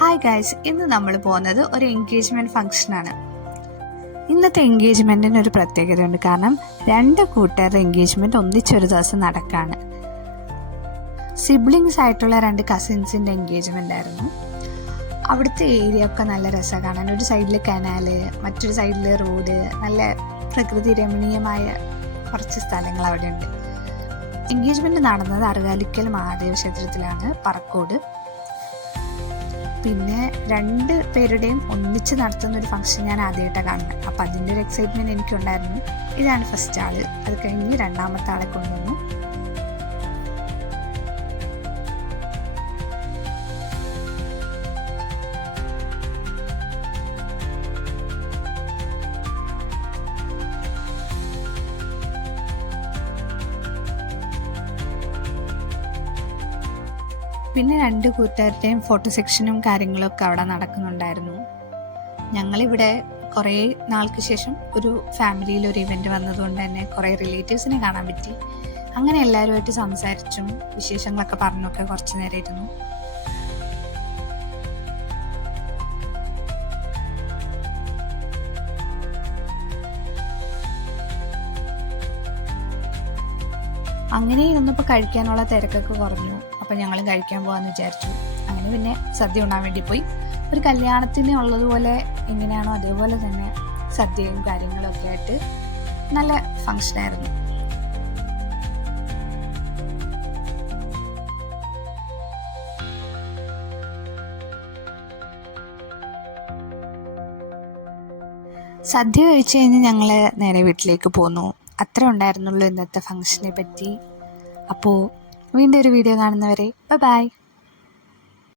Hi guys, ഇന്ന് നമ്മൾ പോകുന്നത് ഒരു എൻഗേജ്മെൻറ്റ് ഫംഗ്ഷനാണ്. ഇന്നത്തെ എൻഗേജ്മെൻറ്റിന് ഒരു പ്രത്യേകതയുണ്ട്. കാരണം രണ്ട് കൂട്ടുകാരുടെ എൻഗേജ്മെൻറ്റ് ഒന്നിച്ചൊരു ദിവസം നടക്കുകയാണ്. സിബ്ലിങ്സ് ആയിട്ടുള്ള രണ്ട് കസിൻസിൻ്റെ എൻഗേജ്മെൻ്റ് ആയിരുന്നു. അവിടുത്തെ ഏരിയ ഒക്കെ നല്ല രസമാണ് കാണാൻ. ഒരു സൈഡിൽ കനാല്, മറ്റൊരു സൈഡിൽ റോഡ്, നല്ല പ്രകൃതി രമണീയമായ കുറച്ച് സ്ഥലങ്ങൾ അവിടെ ഉണ്ട്. എൻഗേജ്മെൻറ്റ് നടന്നത് അറുകാലിക്കൽ മഹാദേവ ക്ഷേത്രത്തിലാണ്, പറക്കോട്. പിന്നെ രണ്ട് പേരുടെയും ഒന്നിച്ച് നടത്തുന്ന ഒരു ഫംഗ്ഷൻ ഞാൻ ആദ്യമായിട്ടാണ് കാണുന്നത്. അപ്പം അതിൻ്റെ ഒരു എക്സൈറ്റ്മെൻറ്റ് എനിക്കുണ്ടായിരുന്നു. ഇതാണ് ഫസ്റ്റ് ആള്. അത് കഴിഞ്ഞ് രണ്ടാമത്തെ ആളെ കൊണ്ടുവന്നു. പിന്നെ രണ്ട് കൂട്ടുകാരുടെയും ഫോട്ടോ സെക്ഷനും കാര്യങ്ങളൊക്കെ അവിടെ നടക്കുന്നുണ്ടായിരുന്നു. ഞങ്ങളിവിടെ കുറേ നാൾക്ക് ശേഷം ഒരു ഫാമിലിയിൽ ഒരു ഇവൻ്റ് വന്നതുകൊണ്ട് തന്നെ കുറേ റിലേറ്റീവ്സിനെ കാണാൻ പറ്റി. അങ്ങനെ എല്ലാവരുമായിട്ട് സംസാരിച്ചും വിശേഷങ്ങളൊക്കെ പറഞ്ഞൊക്കെ കുറച്ച് നേരം ഇരുന്നു. അങ്ങനെ ഇരുന്നപ്പോൾ കഴിക്കാനുള്ള തിരക്കൊക്കെ കുറഞ്ഞു. അപ്പം ഞങ്ങൾ കഴിക്കാൻ പോകാമെന്ന് വിചാരിച്ചു. അങ്ങനെ പിന്നെ സദ്യ ഉണ്ണാൻ വേണ്ടി പോയി. ഒരു കല്യാണത്തിന് ഉള്ളതുപോലെ എങ്ങനെയാണോ അതേപോലെ തന്നെ സദ്യയും കാര്യങ്ങളൊക്കെ ആയിട്ട് നല്ല ഫങ്ഷനായിരുന്നു. സദ്യ കഴിച്ച് കഴിഞ്ഞ് ഞങ്ങൾ നേരെ വീട്ടിലേക്ക് പോന്നു. അത്ര ഉണ്ടായിരുന്നുള്ളൂ ഇന്നത്തെ ഫംഗ്ഷനെ പറ്റി. അപ്പോൾ വീണ്ടും ഒരു വീഡിയോ കാണുന്നവരെ ബൈ.